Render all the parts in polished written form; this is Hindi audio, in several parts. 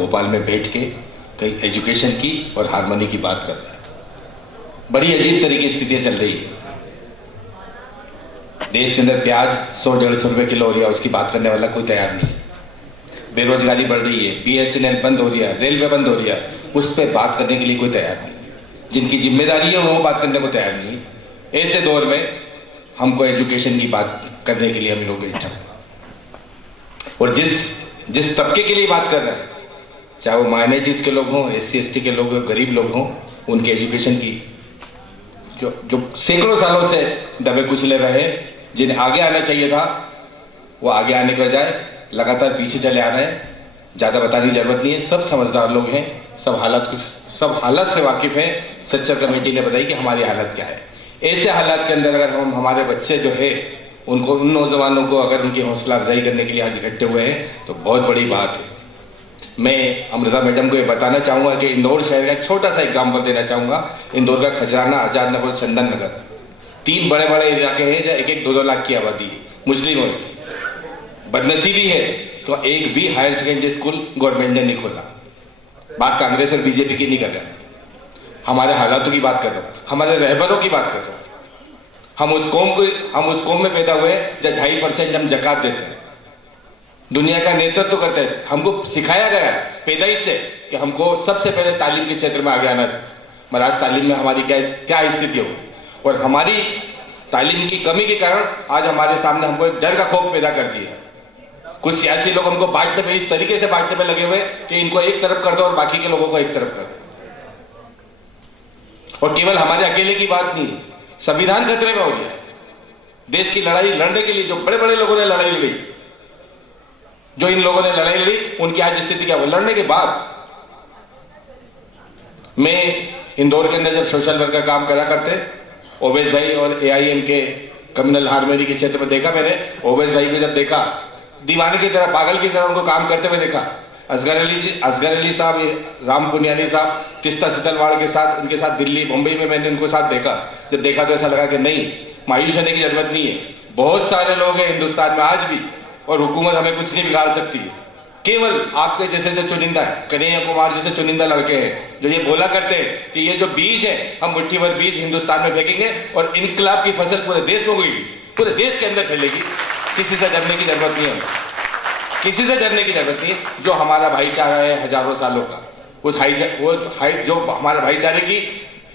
भोपाल में बैठ के कहीं एजुकेशन की और हारमोनी की बात कर रहे हैं। बड़ी अजीब तरीके की स्थितियाँ चल रही है। देश के अंदर प्याज 100-150 रुपये किलो हो रहा है, उसकी बात करने वाला कोई तैयार नहीं है। बेरोजगारी बढ़ रही है, BSNL बंद हो रही है, रेलवे बंद हो रही है, उस पर बात करने के लिए कोई तैयार नहीं है। जिनकी जिम्मेदारी है वो बात करने को तैयार नहीं है। ऐसे दौर में हमको एजुकेशन की बात करने के लिए हम लोग इकट्ठा हुए। और जिस तबके के लिए बात कर रहे हैं, चाहे वो माइनॉरिटीज़ के लोग हों, SC/ST के लोग हों, गरीब लोग हों, उनके एजुकेशन की जो सैकड़ों सालों से दबे कुचले रहे, जिन्हें आगे आना चाहिए था, वो आगे आने के बजाय लगातार पीछे चले आ रहे हैं। ज़्यादा बताने की जरूरत नहीं है, सब समझदार लोग हैं, सब हालत से वाकिफ़ हैं। सच्चर कमेटी ने बताई कि हमारी हालत क्या है। ऐसे हालात के अंदर अगर हम हमारे बच्चे जो है उनको, उन नौजवानों को अगर उनकी हौसला अफजाई करने के लिए आज इकट्ठे हुए हैं तो बहुत बड़ी बात है। मैं अमृता मैडम को ये बताना चाहूँगा कि इंदौर शहर का छोटा सा एग्जाम्पल देना चाहूँगा। इंदौर का खजराना, आज़ाद नगर, चंदन नगर, 3 बड़े बड़े इलाके हैं जहाँ 1-1, 2-2 लाख की आबादी है, मुस्लिमों की। बदनसीबी है कि एक भी हायर सेकेंडरी स्कूल गवर्नमेंट ने नहीं खोला। बात कांग्रेस और BJP की नहीं कर रहे, हमारे हालातों की बात कर रहा हूँ, हमारे रहबरों की बात कर रहा हूँ। हम उस कौम में पैदा हुए जब 2.5% हम ज़कात देते हैं, दुनिया का नेतृत्व करते हैं। हमको सिखाया गया पैदाइश से कि हमको सबसे पहले तालीम के क्षेत्र में आगे आना चाहिए। मगर आज तालीम में हमारी क्या स्थिति हो, और हमारी तालीम की कमी के कारण आज हमारे सामने हमको एक डर का खौफ पैदा कर दिया। कुछ सियासी लोग हमको बांटने पे, इस तरीके से बांटने पे लगे हुए कि इनको एक तरफ कर दो और बाकी के लोगों को एक तरफ कर दो। और केवल हमारे अकेले की बात नहीं, संविधान खतरे में हो गया। देश की लड़ाई लड़ने के लिए जो बड़े बड़े लोगों ने लड़ाई लड़ी, जो इन लोगों ने लड़ाई लड़ी, उनकी आज स्थिति क्या हुई। लड़ने के बाद मैं इंदौर के अंदर जब सोशल वर्क का काम करा करते, ओवैस भाई और AIM के कम्युनल हारमोनी के क्षेत्र में देखा मैंने। ओवैस भाई को जब देखा, दीवाने की तरह, पागल की तरह उनको काम करते हुए देखा। असगर अली साहब, राम पुनियानी साहब, तिस्ता सितलवाड़ के साथ, उनके साथ दिल्ली, मुंबई में मैंने उनको साथ देखा। जब देखा तो ऐसा लगा कि नहीं, मायूस होने की जरूरत नहीं है। बहुत सारे लोग हैं हिंदुस्तान में आज भी, और हुकूमत हमें कुछ नहीं बिगाड़ सकती है। केवल आपके जैसे जो चुनिंदा है, कन्हैया कुमार जैसे चुनिंदा लड़के हैं जो ये बोला करते हैं कि ये जो बीज है, हम मुट्ठी भर बीज हिंदुस्तान में फेंकेंगे और इनकलाब की फसल पूरे देश में उगेगी, पूरे देश के अंदर फैलेगी। किसी से डरने की जरूरत नहीं है, किसी से डरने की जरूरत नहीं है। जो हमारा भाईचारा है हजारों सालों का, जो हमारे भाईचारे की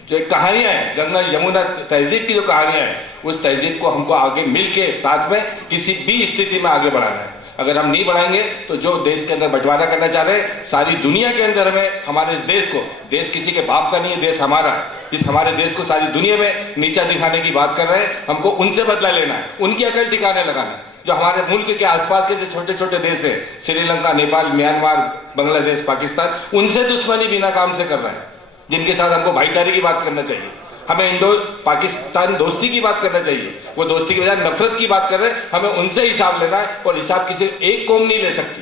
जो कहानियां हैं, गंगा यमुना तहजीब की जो कहानियां हैं, उस तहजीब को हमको आगे मिल के साथ में किसी भी स्थिति में आगे बढ़ाना है। अगर हम नहीं बढ़ाएंगे तो जो देश के अंदर बंटवारा करना चाह रहे हैं सारी दुनिया के अंदर में, हमारे इस देश को, देश किसी के बाप का नहीं है, देश हमारा, इस हमारे देश को सारी दुनिया में नीचा दिखाने की बात कर रहे हैं। हमको उनसे बदला लेना है, उनकी अकल ठिकाने लगाना है। जो हमारे मुल्क के आसपास के जो छोटे छोटे देश है, श्रीलंका, नेपाल, म्यांमार, बांग्लादेश, पाकिस्तान, उनसे दुश्मनी बिना काम से कर रहे हैं, जिनके साथ हमको भाईचारे की बात करना चाहिए। हमें इंडो पाकिस्तान दोस्ती की बात करना चाहिए, वो दोस्ती के बजाय नफरत की बात कर रहे हैं। हमें उनसे हिसाब लेना है, और हिसाब किसी एक कौम नहीं ले सकती।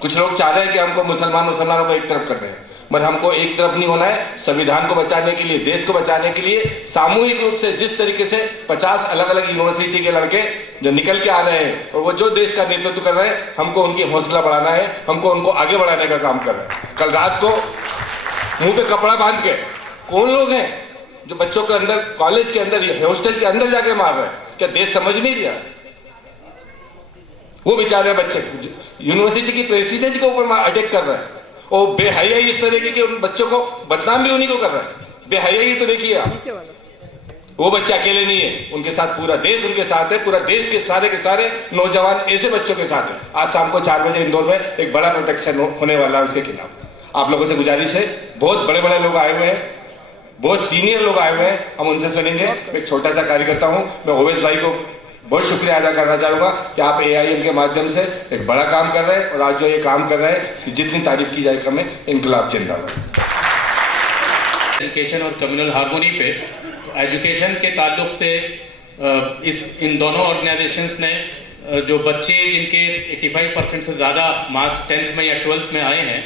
कुछ लोग चाह रहे हैं कि हमको मुसलमानों को एक तरफ कर रहे हैं, मगर हमको एक तरफ नहीं होना है। संविधान को बचाने के लिए, देश को बचाने के लिए सामूहिक रूप से जिस तरीके से 50 अलग अलग यूनिवर्सिटी के लड़के जो निकल के आ रहे हैं और वो जो देश का नेतृत्व कर रहे हैं, हमको उनकी हौसला बढ़ाना है, हमको उनको आगे बढ़ाने का काम कर रहे हैं। कल रात को मुंह पे कपड़ा बांध के कौन लोग हैं जो बच्चों के अंदर, कॉलेज के अंदर, हॉस्टल के अंदर जाके मार रहे हैं? क्या देश समझ नहीं दिया? वो बेचारे बच्चे यूनिवर्सिटी की प्रेसिडेंट के ऊपर अटैक कर रहे हैं, और बेहयाई इस तरीके के उन बच्चों को बदनाम भी उन्हीं को कर रहे हैं। बेहयाई तो देखिए आप, वो बच्चे अकेले नहीं है, उनके साथ पूरा देश उनके साथ है, पूरा देश के सारे नौजवान ऐसे बच्चों के साथ है। आज शाम को 4 बजे इंदौर में एक बड़ा प्रोटेक्शन होने वाला है उसके खिलाफ। आप लोगों से गुजारिश है, बहुत बड़े बड़े लोग आए हुए हैं, बहुत सीनियर लोग आए हुए हैं, हम उनसे सुनेंगे। मैं एक छोटा सा कार्यकर्ता हूं, मैं ओवैस भाई को बहुत शुक्रिया अदा करना चाहूँगा कि आप AIM के माध्यम से एक बड़ा काम कर रहे हैं, और आज जो ये काम कर रहे हैं इसकी जितनी तारीफ की जाए कम है। इनकलाब जिंदाबाद। एजुकेशन और कम्युनल हारमोनी पे, तो एजुकेशन के ताल्लुक से इन दोनों ऑर्गेनाइजेशंस ने जो बच्चे जिनके 85% से ज़्यादा मार्क्स 10th में या 12th में आए हैं,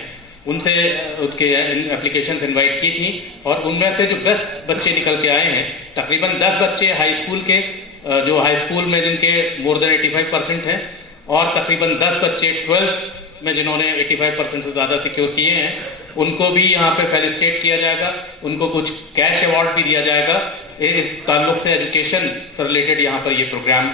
उनसे उनके एप्लीकेशंस इनवाइट की थी, और उनमें से जो 10 बच्चे निकल के आए हैं, तकरीबन 10 बच्चे हाई स्कूल के, जो हाई स्कूल में जिनके मोर देन 85% हैं, और तकरीबन 10 बच्चे 12th में जिन्होंने 85% से ज़्यादा सिक्योर किए हैं उनको भी यहाँ पे फेलिसिटेट किया जाएगा, उनको कुछ कैश अवार्ड भी दिया जाएगा। इस ताल्लुक़ से एजुकेशन से रिलेटेड यहाँ पर ये प्रोग्राम